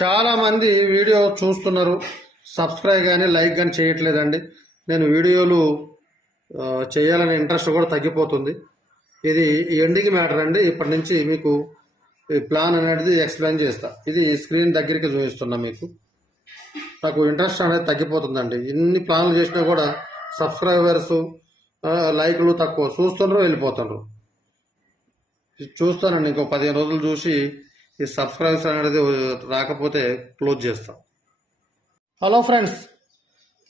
చాలామంది వీడియో చూస్తున్నారు. సబ్స్క్రైబ్ కానీ లైక్ కానీ చేయట్లేదండి. నేను వీడియోలు చేయాలనే ఇంట్రెస్ట్ కూడా తగ్గిపోతుంది. ఇది ఎండింగ్ మ్యాటర్ అండి. ఇప్పటి నుంచి మీకు ఈ ప్లాన్ అనేది ఎక్స్ప్లెయిన్ చేస్తా. ఇది స్క్రీన్ దగ్గరికి చూపిస్తున్నా మీకు. నాకు ఇంట్రెస్ట్ అనేది తగ్గిపోతుందండి. ఇన్ని ప్లాన్లు చేసినా కూడా సబ్స్క్రైబర్స్ లైక్లు తక్కువ. చూస్తుండ్రు వెళ్ళిపోతుండ్రు. చూస్తానండి. ఇంకో పదిహేను రోజులు చూసి ఈ సబ్స్క్రైబర్స్ అనేది రాకపోతే క్లోజ్ చేస్తాం. హలో ఫ్రెండ్స్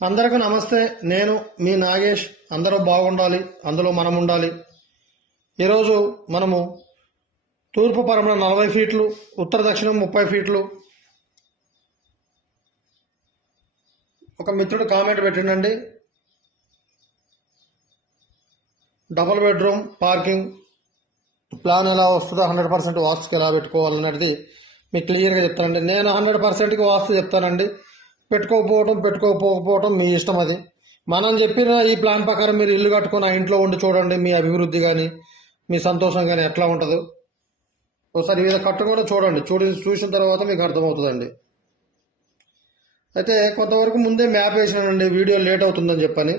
అందరికీ నమస్తే. నేను మీ నాగేష్. అందరూ బాగుండాలి అందులో మనం ఉండాలి. ఈరోజు మనము తూర్పు పరమణ నలభై ఫీట్లు ఉత్తర దక్షిణం ముప్పై ఫీట్లు. ఒక మిత్రుడు కామెంట్ పెట్టిండండి. డబుల్ బెడ్రూమ్ పార్కింగ్ ప్లాన్ ఎలా వస్తుందో హండ్రెడ్ పర్సెంట్ వాస్తుకి ఎలా పెట్టుకోవాలన్నది మీకు క్లియర్గా చెప్తానండి. నేను హండ్రెడ్ పర్సెంట్కి వాస్తు చెప్తానండి. పెట్టుకోకపోవటం పెట్టుకోకపోకపోవటం మీ ఇష్టం అది. మనం చెప్పిన ఈ ప్లాన్ ప్రకారం మీరు ఇల్లు కట్టుకుని ఆ ఇంట్లో ఉండి చూడండి మీ అభివృద్ధి కానీ మీ సంతోషం కానీ ఎట్లా ఉంటుందో. ఒకసారి మీద కట్టుకొని చూడండి. చూడి చూసిన తర్వాత మీకు అర్థమవుతుందండి. అయితే కొంతవరకు ముందే మ్యాప్ వేసినానండి. వీడియో లేట్ అవుతుందని చెప్పని.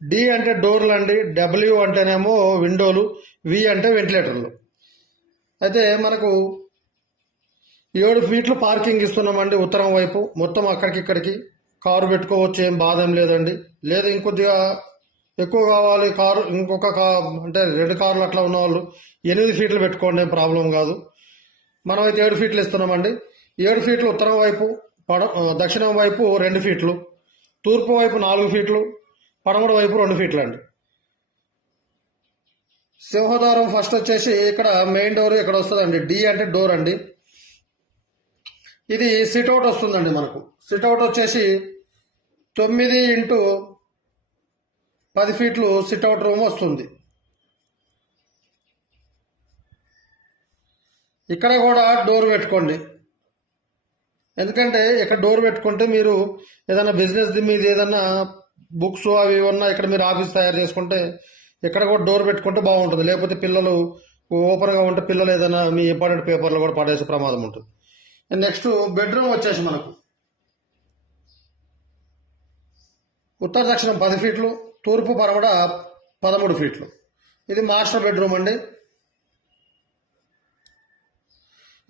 డి అంటే డోర్లు అండి డబ్ల్యూ అంటేనేమో విండోలు వి అంటే వెంటిలేటర్లు. అయితే మనకు ఏడు ఫీట్లు పార్కింగ్ ఇస్తున్నామండి ఉత్తరం వైపు. మొత్తం అక్కడికి ఇక్కడికి కారు పెట్టుకోవచ్చు ఏం బాధ ఏం లేదండి. లేదా ఇంకొద్దిగా ఎక్కువ కావాలి కారు ఇంకొక కా అంటే రెండు కార్లు అట్లా ఉన్నవాళ్ళు ఎనిమిది ఫీట్లు పెట్టుకోండి ఏం ప్రాబ్లం కాదు. మనం అయితే ఏడు ఫీట్లు ఇస్తున్నామండి. ఏడు ఫీట్లు ఉత్తరం వైపు పడ దక్షిణం వైపు రెండు ఫీట్లు తూర్పు వైపు నాలుగు ఫీట్లు పడమర వైపు రెండు ఫీట్లు అండి సింహద్వారం ఫస్ట్ వచ్చేసి ఇక్కడ మెయిన్ డోర్ ఇక్కడ వస్తుందండి. డి అంటే డోర్ అండి. ఇది సిట్అవుట్ వస్తుందండి మనకు. సిట్అవుట్ వచ్చేసి తొమ్మిది ఇంటూ పది ఫీట్లు సిట్అవుట్ రూమ్ వస్తుంది. ఇక్కడ కూడా డోర్ పెట్టుకోండి. ఎందుకంటే ఇక్కడ డోర్ పెట్టుకుంటే మీరు ఏదైనా బిజినెస్ మీద ఏదైనా బుక్స్ అవి ఉన్నా ఇక్కడ మీరు ఆఫీస్ తయారు చేసుకుంటే ఇక్కడ కూడా డోర్ పెట్టుకుంటే బాగుంటుంది. లేకపోతే పిల్లలు ఓపెన్గా ఉంటే పిల్లలు ఏదైనా మీ ఇంపార్టెంట్ పేపర్లు కూడా పడేసే ప్రమాదం ఉంటుంది. నెక్స్ట్ బెడ్రూమ్ వచ్చేసి మనకు. ఉత్తర దక్షిణం పది ఫీట్లు తూర్పు పరమడ పదమూడు ఫీట్లు. ఇది మాస్టర్ బెడ్రూమ్ అండి.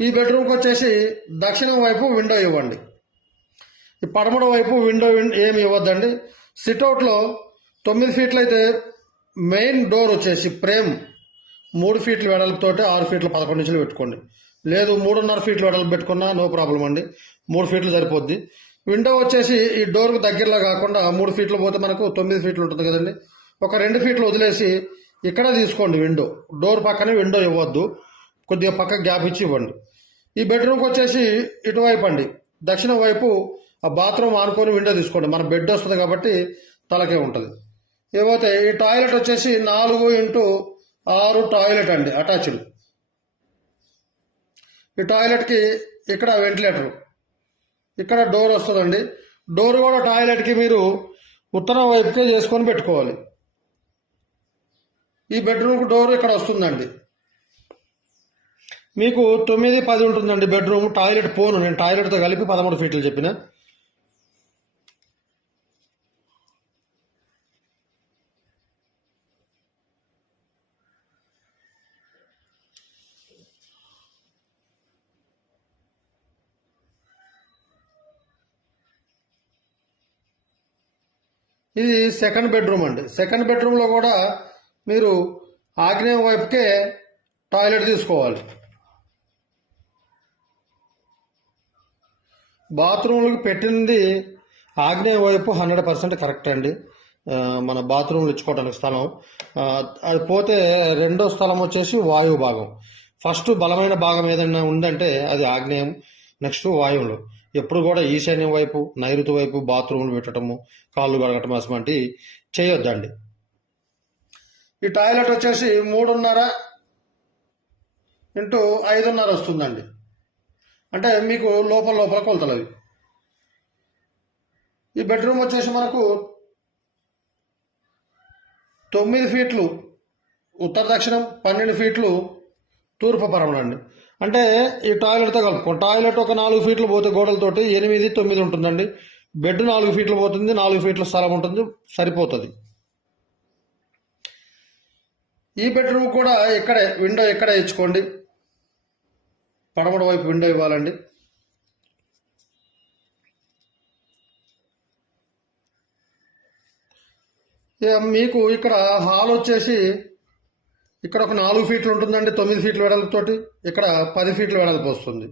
ఈ బెడ్రూమ్కి వచ్చేసి దక్షిణం వైపు విండో ఇవ్వండి. ఈ పడమడ వైపు విండో ఏమి ఇవ్వద్దండి. సిట్అవుట్లో తొమ్మిది ఫీట్లు అయితే మెయిన్ డోర్ వచ్చేసి ప్రేమ్. మూడు ఫీట్ల వెడల్పుతోటి ఆరు ఫీట్ల పదకొండు ఇంచులు పెట్టుకోండి. లేదు మూడున్నర ఫీట్లు వెడల్పు పెట్టుకున్నా నో ప్రాబ్లం అండి. మూడు ఫీట్లు సరిపోద్ది. విండో వచ్చేసి ఈ డోర్కి దగ్గరలో కాకుండా మూడు ఫీట్లు పోతే మనకు తొమ్మిది ఫీట్లు ఉంటుంది కదండి. ఒక రెండు ఫీట్లు వదిలేసి ఇక్కడ తీసుకోండి విండో. డోర్ పక్కనే విండో ఇవ్వద్దు. కొద్దిగా పక్క గ్యాప్ ఇచ్చి ఇవ్వండి. ఈ బెడ్రూమ్కి వచ్చేసి ఇటువైపు అండి. దక్షిణం వైపు ఆ బాత్రూమ్ ఆనుకొని విండో తీసుకోండి. మన బెడ్ వస్తుంది కాబట్టి తలకే ఉంటుంది. ఏవైతే ఈ టాయిలెట్ వచ్చేసి నాలుగు ఇంటూ ఆరు టాయిలెట్ అండి అటాచ్డ్. ఈ టాయిలెట్కి ఇక్కడ వెంటిలేటర్. ఇక్కడ డోర్ వస్తుందండి. డోర్ కూడా టాయిలెట్కి మీరు ఉత్తరం వైపుకే చేసుకొని పెట్టుకోవాలి. ఈ బెడ్రూమ్కి డోర్ ఇక్కడ వస్తుందండి. మీకు తొమ్మిది పది ఉంటుందండి బెడ్రూమ్ టాయిలెట్ పోను. నేను టాయిలెట్తో కలిపి పదమూడు ఫీట్లు చెప్పిన. ఇది సెకండ్ బెడ్రూమ్ అండి. సెకండ్ బెడ్రూమ్లో కూడా మీరు ఆగ్నేయం వైపుకే టాయిలెట్ తీసుకోవాలి. బాత్రూమ్లకు పెట్టింది ఆగ్నేయం వైపు హండ్రెడ్ పర్సెంట్ కరెక్ట్ అండి. మన బాత్రూమ్లు ఇచ్చుకోవడానికి స్థలం. అది పోతే రెండో స్థలం వచ్చేసి వాయువు భాగం. ఫస్ట్ బలమైన భాగం ఏదైనా ఉందంటే అది ఆగ్నేయం నెక్స్ట్ వాయువులు. ఎప్పుడు కూడా ఈశాన్యం వైపు నైరుతి వైపు బాత్రూమ్లు పెట్టడము కాళ్ళు కడగటం అటువంటి చేయొద్దండి. ఈ టాయిలెట్ వచ్చేసి మూడున్నర ఇంటూ ఐదున్నర వస్తుందండి. అంటే మీకు లోపల లోపల కొలతలు అవి. ఈ బెడ్రూమ్ వచ్చేసి మనకు తొమ్మిది ఫీట్లు ఉత్తర దక్షిణం పన్నెండు ఫీట్లు తూర్పు పరమలు అండి అంటే ఈ టాయిలెట్తో కలుపుకో టాయిలెట్ ఒక నాలుగు ఫీట్లు పోతే గోడలతోటి ఎనిమిది తొమ్మిది ఉంటుందండి. బెడ్ నాలుగు ఫీట్లు పోతుంది నాలుగు ఫీట్ల స్థలం ఉంటుంది సరిపోతుంది. ఈ బెడ్రూమ్ కూడా ఇక్కడే విండో ఇక్కడే ఇచ్చుకోండి. పడమడ వైపు విండో ఇవ్వాలండి. మీకు ఇక్కడ హాల్ వచ్చేసి ఇక్కడ ఒక నాలుగు ఫీట్లు ఉంటుందండి తొమ్మిది ఫీట్ల వెడల్పుతోటి. ఇక్కడ పది ఫీట్ల వెడల్పు వస్తుంది.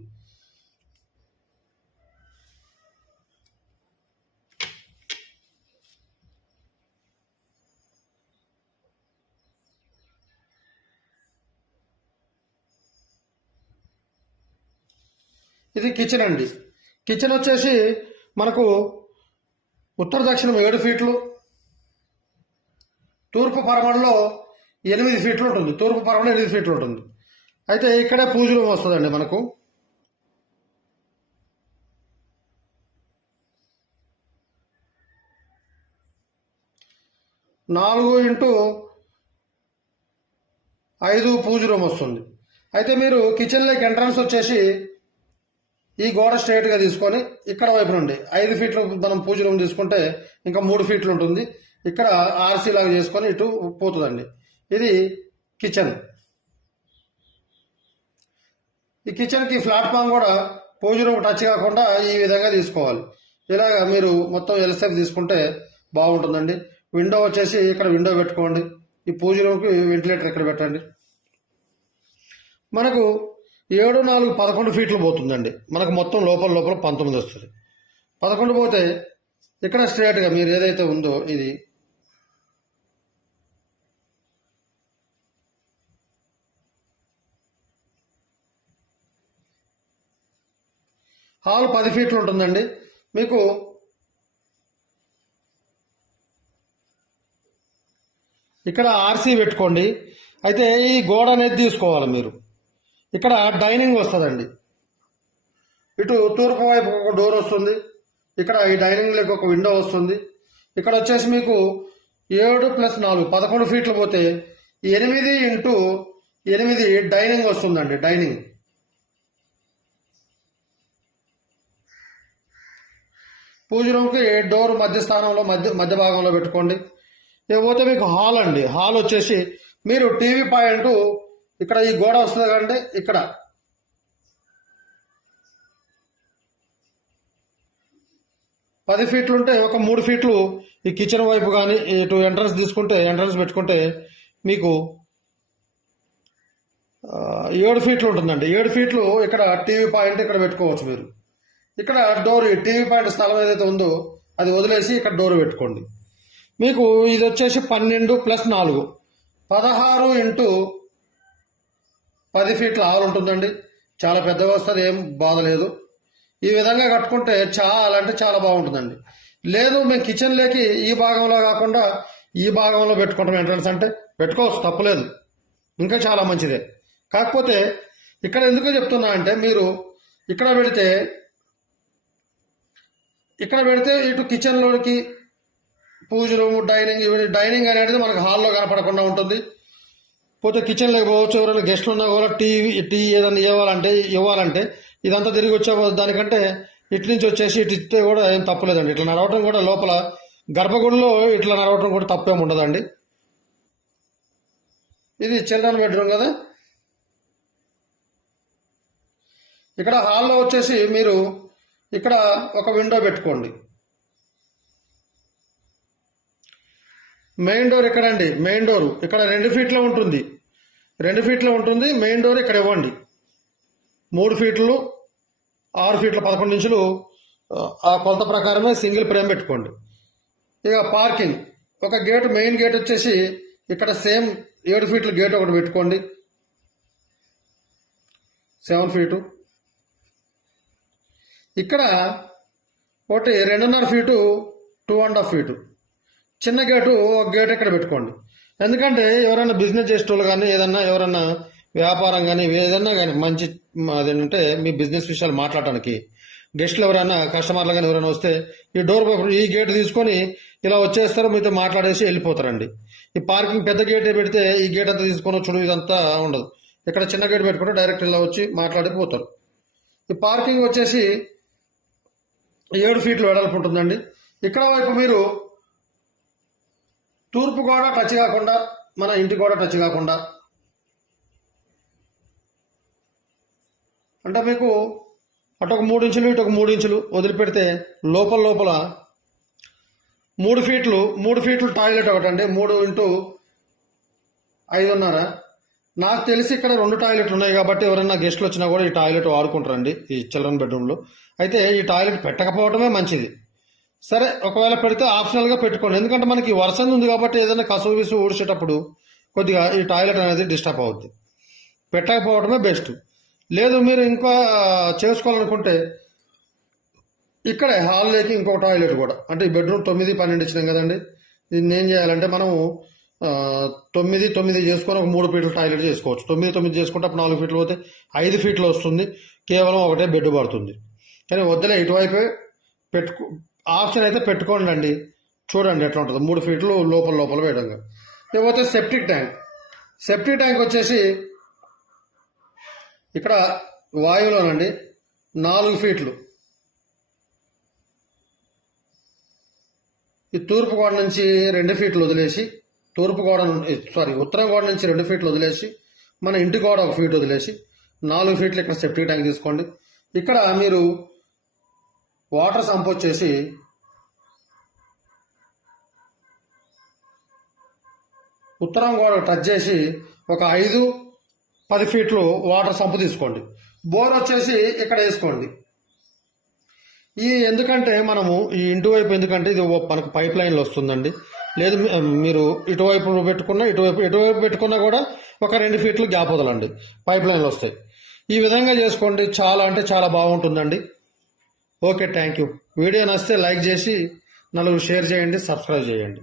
ఇది కిచెన్ అండి. కిచెన్ వచ్చేసి మనకు ఉత్తర దక్షిణం ఏడు ఫీట్లు తూర్పు పరమడలో ఎనిమిది ఫీట్లు ఉంటుంది తూర్పు పరమడలో ఎనిమిది ఫీట్లు ఉంటుంది అయితే ఇక్కడే పూజ రూమ్ వస్తుందండి మనకు. నాలుగు ఇంటూ ఐదు పూజ రూమ్ వస్తుంది. అయితే మీరు కిచెన్లోకి ఎంట్రన్స్ వచ్చేసి ఈ గోడ స్ట్రైట్గా తీసుకొని ఇక్కడ వైపు నుండి ఐదు ఫీట్లు మనం పూజ రూమ్ తీసుకుంటే ఇంకా మూడు ఫీట్లు ఉంటుంది. ఇక్కడ ఆర్సీ లాగా చేసుకొని ఇటు పోతుందండి. ఇది కిచెన్. ఈ కిచెన్కి ప్లాట్ఫామ్ కూడా పూజ రూమ్ టచ్ కాకుండా ఈ విధంగా తీసుకోవాలి. ఇలాగ మీరు మొత్తం ఎల్సెఫ్ తీసుకుంటే బాగుంటుందండి. విండో వచ్చేసి ఇక్కడ విండో పెట్టుకోండి. ఈ పూజ రూమ్కి వెంటిలేటర్ ఇక్కడ పెట్టండి. మనకు ఏడు నాలుగు పదకొండు ఫీట్లు పోతుందండి. మనకు మొత్తం లోపల లోపల పంతొమ్మిది వస్తుంది. పదకొండు పోతే ఇక్కడ స్ట్రేట్గా మీరు ఏదైతే ఉందో ఇది హాల్ పది ఫీట్లు ఉంటుందండి. మీకు ఇక్కడ ఆర్సీ పెట్టుకోండి. అయితే ఈ గోడ అనేది తీసుకోవాలి మీరు. ఇక్కడ డైనింగ్ వస్తుందండి. ఇటు తూర్పు వైపు ఒక డోర్ వస్తుంది. ఇక్కడ ఈ డైనింగ్ లెక్క ఒక విండో వస్తుంది. ఇక్కడ వచ్చేసి మీకు ఏడు ప్లస్ నాలుగు పదకొండు ఫీట్లు పోతే ఎనిమిది ఇంటూ ఎనిమిది డైనింగ్ వస్తుందండి డైనింగ్. పూజ రూమ్కి డోర్ మధ్య స్థానంలో మధ్య మధ్య భాగంలో పెట్టుకోండి. ఇకపోతే మీకు హాల్ అండి. హాల్ వచ్చేసి మీరు టీవీ పాయింట్ ఇక్కడ ఈ గోడ వస్తుంది కదండి ఇక్కడ. పది ఫీట్లు ఉంటే ఒక మూడు ఫీట్లు ఈ కిచెన్ వైపు కానీ ఇటు ఎంట్రన్స్ తీసుకుంటే ఎంట్రన్స్ పెట్టుకుంటే మీకు ఏడు ఫీట్లు ఉంటుందండి. ఏడు ఫీట్లు ఇక్కడ టీవీ పాయింట్ ఇక్కడ పెట్టుకోవచ్చు మీరు. ఇక్కడ డోర్ టీవీ పాయింట్ స్థలం ఏదైతే ఉందో అది వదిలేసి ఇక్కడ డోర్ పెట్టుకోండి. మీకు ఇది వచ్చేసి పన్నెండు ప్లస్ నాలుగు. పదహారు ఇంటూ పది ఫీట్ల ఆరు ఉంటుందండి. చాలా పెద్దగా వస్తుంది ఏం బాధ లేదు. ఈ విధంగా కట్టుకుంటే చాలా అంటే చాలా బాగుంటుందండి. లేదు మేము కిచెన్లోకి ఈ భాగంలో కాకుండా ఈ భాగంలో పెట్టుకుంటాం ఎంట్రన్స్ అంటే. పెట్టుకోవచ్చు తప్పలేదు. ఇంకా చాలా మంచిదే. కాకపోతే ఇక్కడ ఎందుకు చెప్తున్నా అంటే మీరు ఇక్కడ పెడితే ఇక్కడ పెడితే ఇటు కిచెన్లోనికి పూజ రూమ్ డైనింగ్ ఇవి డైనింగ్ అనేది మనకు హాల్లో కనపడకుండా ఉంటుంది. పోతే కిచెన్లోకి పోవచ్చు ఎవరైనా గెస్ట్లు ఉన్నా కూడా టీవీ టీ ఏదైనా ఇవ్వాలంటే ఇవ్వాలంటే ఇదంతా తిరిగి వచ్చే దానికంటే ఇటు నుంచి వచ్చేసి ఇటు ఇస్తే కూడా ఏం తప్పలేదండి. ఇట్లా నడవటం కూడా లోపల గర్భగుడిలో ఇట్లా నడవటం కూడా తప్పేం ఉండదండి. ఇది చిల్డ్రన్ బెడ్రూమ్ కదా. ఇక్కడ హాల్లో వచ్చేసి మీరు ఇక్కడ ఒక విండో పెట్టుకోండి. మెయిన్ డోర్ ఎక్కడండి? మెయిన్ డోర్ ఇక్కడ రెండు ఫీట్లో ఉంటుంది. రెండు ఫీట్లో ఉంటుంది మెయిన్ డోర్ ఇక్కడ ఇవ్వండి. మూడు ఫీట్లు ఆరు ఫీట్ల పదకొండు ఇంచులు ఆ, కొలత ప్రకారమే సింగిల్ ఫ్రేమ్ పెట్టుకోండి. ఇక పార్కింగ్ ఒక గేట్ మెయిన్ గేట్ వచ్చేసి ఇక్కడ సేమ్ ఏడు ఫీట్ల గేట్ ఒకటి పెట్టుకోండి. సెవెన్ ఫీటు ఇక్కడ ఒకటి రెండున్నర feet two and half feet చిన్న గేటు ఒక గేట్ ఇక్కడ పెట్టుకోండి. ఎందుకంటే ఎవరైనా బిజినెస్ చేసేటోళ్ళు కానీ ఏదన్నా ఎవరన్నా వ్యాపారం కానీ ఏదన్నా కానీ మంచి అదేంటంటే మీ బిజినెస్ విషయాలు మాట్లాడటానికి గెస్ట్లు ఎవరైనా కస్టమర్లు కానీ ఎవరైనా వస్తే ఈ డోర్ ఈ గేట్ తీసుకొని ఇలా వచ్చేస్తారు మీతో మాట్లాడేసి వెళ్ళిపోతారండి. ఈ పార్కింగ్ పెద్ద గేట్ పెడితే ఈ గేట్ అంతా తీసుకొని చూడు ఇదంతా ఉండదు. ఇక్కడ చిన్న గేట్ పెట్టుకుంటే డైరెక్ట్ ఇలా వచ్చి మాట్లాడిపోతారు. ఈ పార్కింగ్ వచ్చేసి ఏడు ఫీట్లు వెడల్పు ఉంటుందండి. ఇక్కడ వైపు మీరు తూర్పు గోడ టచ్ కాకుండా మన ఇంటి గోడ టచ్ కాకుండా అంటే మీకు అటొక మూడు ఇంచులు ఇటొక మూడు ఇంచులు వదిలిపెడితే లోపల లోపల మూడు ఫీట్లు మూడు ఫీట్లు టాయిలెట్ ఒకటండి. మూడు ఇంటూ ఐదున్నర. నాకు తెలిసి ఇక్కడ రెండు టాయిలెట్లు ఉన్నాయి కాబట్టి ఎవరైనా గెస్ట్లు వచ్చినా కూడా ఈ టాయిలెట్ వాడుకుంటారండి ఈ చిల్డ్రన్ బెడ్రూమ్లో అయితే ఈ టాయిలెట్ పెట్టకపోవడమే మంచిది. సరే ఒకవేళ పెడితే ఆప్షనల్గా పెట్టుకోండి. ఎందుకంటే మనకి వర్షం ఉంది కాబట్టి ఏదైనా కసువు విసు ఊడ్చేటప్పుడు కొద్దిగా ఈ టాయిలెట్ అనేది డిస్టర్బ్ అవుద్ది. పెట్టకపోవడమే బెస్ట్ లేదు మీరు ఇంకా చేసుకోవాలనుకుంటే ఇక్కడే హాల్లోకి ఇంకో టాయిలెట్ కూడా. అంటే ఈ బెడ్రూమ్ తొమ్మిది పన్నెండు ఇచ్చినాం కదండి. దీన్ని ఏం చేయాలంటే మనము తొమ్మిది తొమ్మిది చేసుకొని ఒక మూడు ఫీట్లు టాయిలెట్ చేసుకోవచ్చు. తొమ్మిది తొమ్మిది చేసుకుంటే అప్పుడు నాలుగు ఫీట్లు పోతే ఐదు ఫీట్లు వస్తుంది. కేవలం ఒకటే బెడ్ పడుతుంది. కానీ వద్దలే ఇటువైపే పెట్టుకో ఆప్షన్ అయితే పెట్టుకోండి అండి చూడండి ఎట్లా ఉంటుంది. మూడు ఫీట్లు లోపల లోపల వేయడంగా. లేకపోతే సెప్టిక్ ట్యాంక్. సెప్టిక్ ట్యాంక్ వచ్చేసి ఇక్కడ వాయువులోనండి నాలుగు ఫీట్లు. ఈ తూర్పు గోడ నుంచి రెండు ఫీట్లు వదిలేసి తూర్పు గోడ సారీ ఉత్తరం గోడ నుంచి రెండు ఫీట్లు వదిలేసి మన ఇంటి గోడ ఒక ఫీట్ వదిలేసి నాలుగు ఫీట్లు ఇక్కడ సెఫ్టీ ట్యాంక్ తీసుకోండి. ఇక్కడ మీరు వాటర్ సంప్ వచ్చేసి ఉత్తరం గోడ టచ్ చేసి ఒక ఐదు పది ఫీట్లు వాటర్ సంపు తీసుకోండి. బోర్ వచ్చేసి ఇక్కడ వేసుకోండి. ఈ ఎందుకంటే మనము ఈ ఇంటి వైపు ఎందుకంటే ఇది ఓ- మనకు పైప్ లైన్లో వస్తుందండి. లేదు మీరు ఇటువైపు పెట్టుకున్నా ఇటువైపు ఇటువైపు పెట్టుకున్నా కూడా ఒక రెండు ఫీట్లు గ్యాప్ వదలండి. పైప్ లైన్లు వస్తాయి. ఈ విధంగా చేసుకోండి. చాలా అంటే చాలా బాగుంటుందండి. ఓకే థ్యాంక్ యూ వీడియో నచ్చితే లైక్ చేసి నలుగురు షేర్ చేయండి సబ్స్క్రైబ్ చేయండి.